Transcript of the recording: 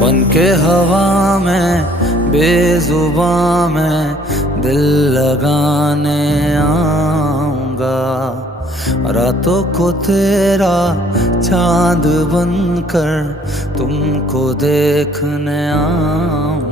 बन के हवा में बेजुबां में दिल लगाने आऊंगा। रातों को तेरा चांद बनकर तुमको देखने आऊंगा।